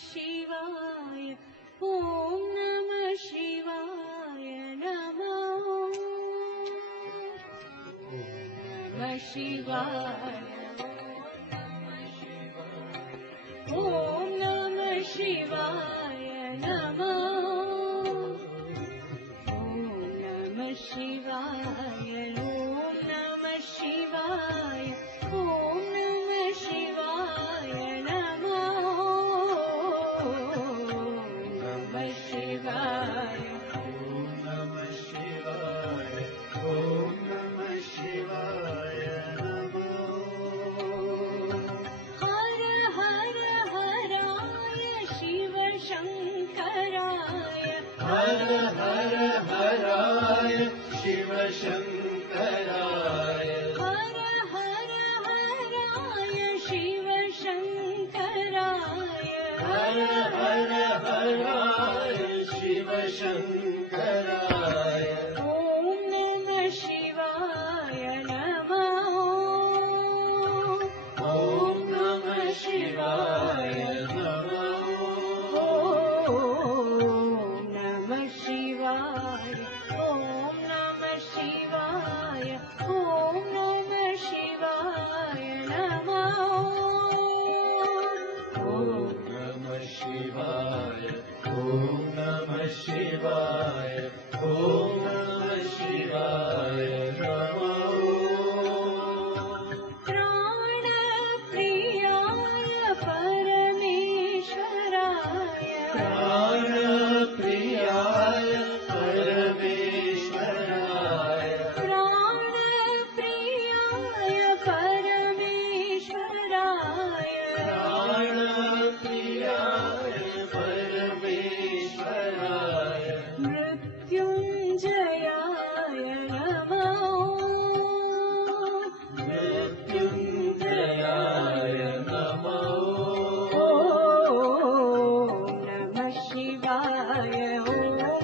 शिवाय ॐ नमः शिवाय नमः नमः शिवाय ॐ नमः शिवाय नमः ॐ नमः शिवाय ॐ नमः शिवाय ॐ नमः शिवाय नमः नमः शिवाय ॐ नमः शिवाय ॐ नमः शिवाय नमः हर हर हराय शिव शङ्कराय हर हर हराय शिव शङ्कराय हर हर हराय शिव शङ्कराय हर हर हराय शिव शङ्कराय ॐ नमः शिवाय नमः ॐ नमः शिवाय नमः ॐ नमः शिवाय ॐ नमः शिवाय ॐ नमः शिवाय नमः ॐ नमः शिवाय ॐ नमः शिवाय ॐ नमः शिवाय नमः प्राणप्रियाय परमेश्वराय प्राणप्रियाय परमेश्वराय प्राणप्रियाय परमेश्वराय प्राणप्रियाय परमेश्वराय मृत्युञ्जयाय नमः मृत्युञ्जयाय नमः ॐ नमः शिवाय ॐ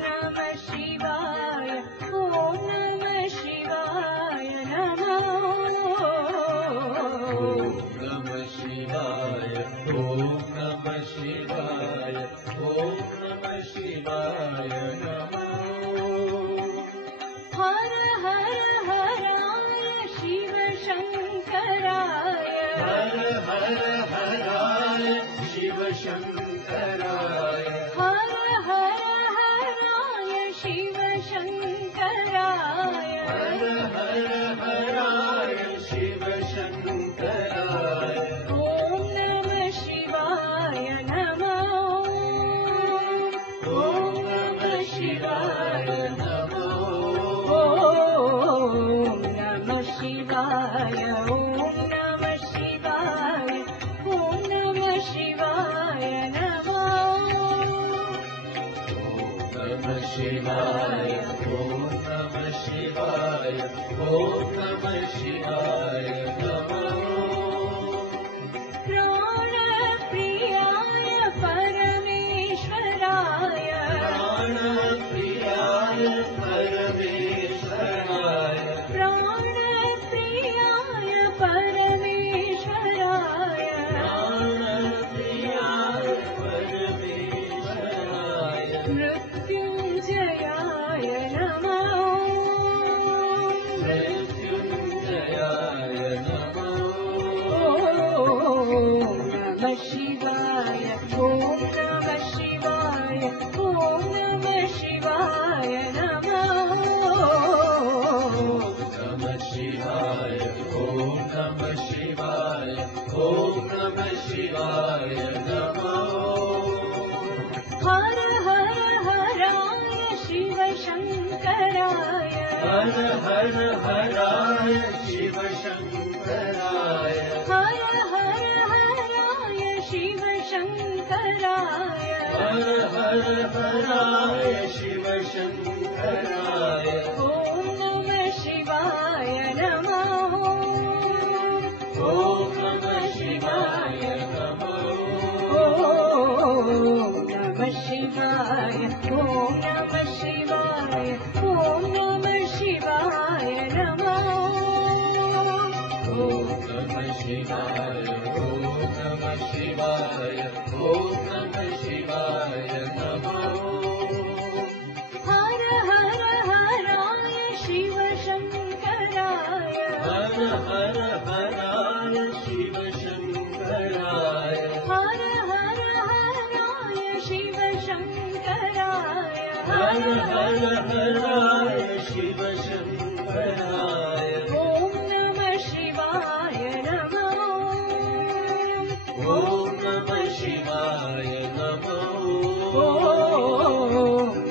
नमः शिवाय ॐ नमः शिवाय नमः नमः शिवाय ॐ नमः शिवाय ॐ नमः शिवाय नमः हर हर हराय शिव शङ्कराय हर हर हराय शिव शङ्कराय हर हर हराय शिव शङ्कराय हर हर हराय शिव शङ्कराय ॐ नमः शिवाय नमः ॐ नमः शिवाय नमः ॐ नमः शिवाय ॐ नमः शिवाय ॐ नमः शिवाय नमः नमः शिवाय ॐ नमः शिवाय ॐ नमः शिवाय नमः प्राणप्रियाय परमेश्वराय प्राणप्रियाय परमेश्वराय प्राणप्रियाय परमेश्वराय प्राणप्रियाय परमेश्वराय मृत्युञ्जयाय नमः मृत्युञ्जयाय नमः ॐ नमः शिवाय ॐ नमः शिवाय ॐ नमः शिवाय नमः नमः शिवाय ॐ नमः शिवाय ॐ नमः शिवाय नमः हर हर हराय शिव शङ्कराय हर हर हराय शिव शङ्कराय हर हर हराय शिव शङ्कराय हर हर हराय शिव शङ्कराय ॐ नमः शिवाय नमः ॐ नमः शिवाय नमः ॐ नमः शिवाय ॐ नमः शिवाय ॐ नमः शिवाय नमः ॐ नमः शिवाय ॐ नमः शिवाय ॐ नमः शिवाय नमो हर हर हराय शिव शङ्कराय हर हर हराय शिव शङ्कराय हर हर हराय शिव शङ्कराय हर हर हराय शिव शङ्कराय ॐ नमः शिवाय नमो ॐ नमः शिवाय नमो ॐ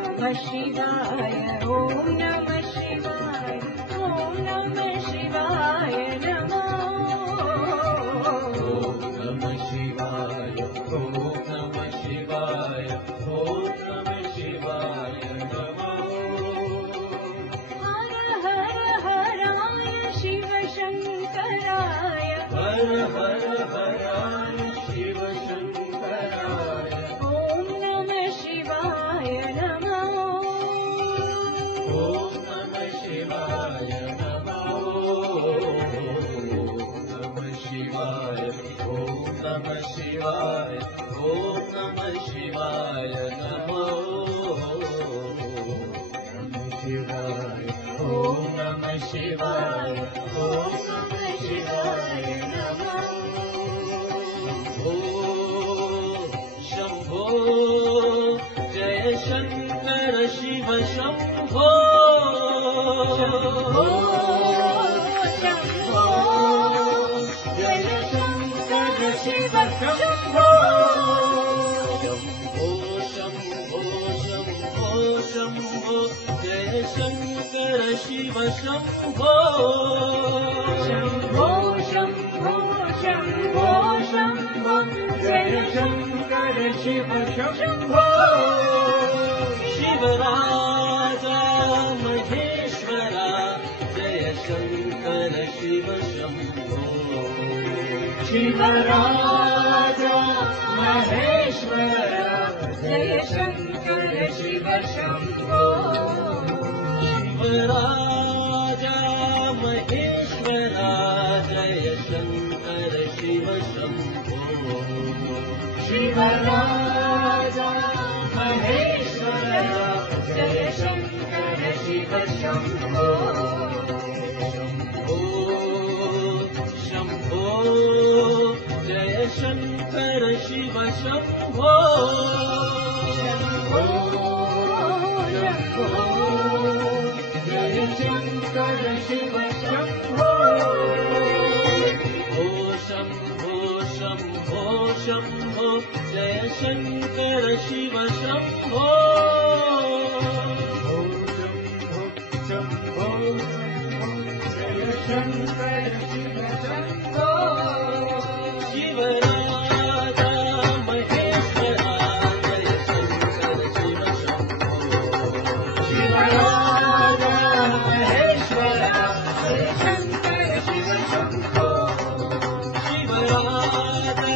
नमः शिवाय ॐ नमः शिवाय ॐ नमः शिवाय नमो ॐ नमः शिवाय ॐ नमः शिवाय ॐ नमः शिवाय नमो हर हर हराय शिव शङ्कराय हर हर हराय शिव शङ्कराय ॐ नमः शिवाय नमो ॐ नमः शिवाय नमो नमः शिवाय ॐ नमः शिवाय ॐ नमः शिवाय नमो नमः शिवाय ॐ नमः शिवाय ॐ नमः शिवाय नमो शम्भो जय शङ्कर शिव शम्भो शम्भो शम्भो जय शङ्कर शिव शम्भो शम्भो शम्भो शम्भो शम्भो जय शङ्कर शिव शम्भो शम्भो शम्भो शम्भो शम्भो जय शङ्कर शिव शम्भो शिवराजा महेश्वरा जय शङ्कर शिव शम्भो शिवराजा महेश्वर जय शङ्कर शिव शम्भो शिवराजा महेश्वरा जय शङ्कर शिव शम्भो शिवराजा महेश्वर जय शङ्कर शिव शम्भो शम्भो जय शङ्कर शिव शम्भो शम्भो शम्भो जय शङ्कर शिव शम्भो शम्भो शम्भो शम्भो जय शङ्कर शिव शम्भो शम्भो जय शङ्कर शिव शम्भो शिवराजा महेश्वरा जय शङ्कर शिव शम्भो शिवराजा महेश्वर जय शङ्कर शिव शम्भो शिवराजा महेश्वरा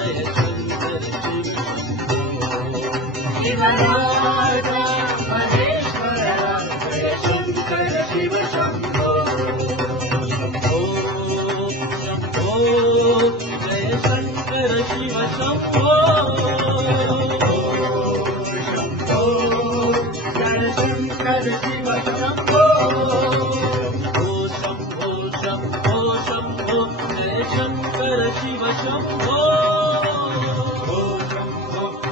जय शङ्कर शिव शम्भो शिवराजा महेश्वर जय शङ्कर शिव शम्भो शम्भो शम्भो जय शङ्कर शिव शम्भो शम्भो जय शङ्कर शिव शम्भो शम्भो शम्भो शम्भो जय शङ्कर शिव शम्भो शम्भो शम्भो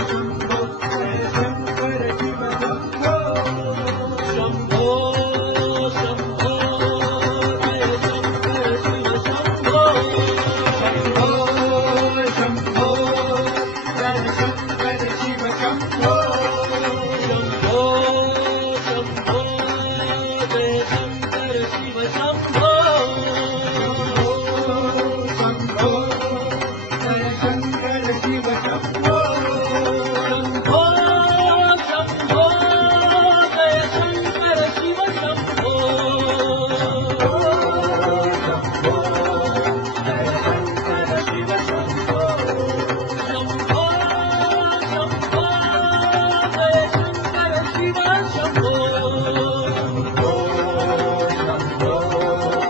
शम्भो जय शङ्कर शिव शम्भो शम्भो शम्भो जय शङ्कर शिव शम्भो शम्भो जय शङ्कर शिव शम्भो शम्भो शम्भो जय शङ्कर शिव शम्भो शम्भो जय शङ्कर शिव शम्भो शम्भो शम्भो जय शङ्कर शिव शम्भो शम्भो जय शङ्कर शिव शम्भो शम्भो शम्भो जय शङ्कर शिव शम्भो शम्भो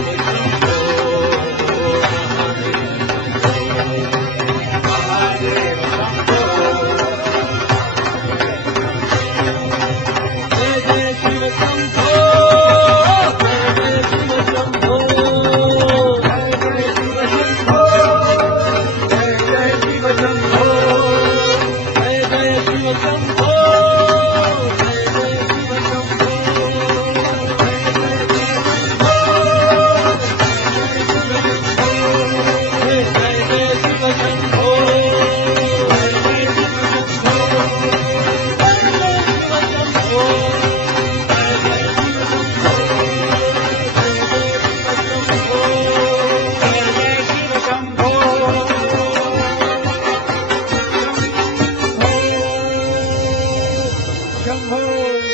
शंभो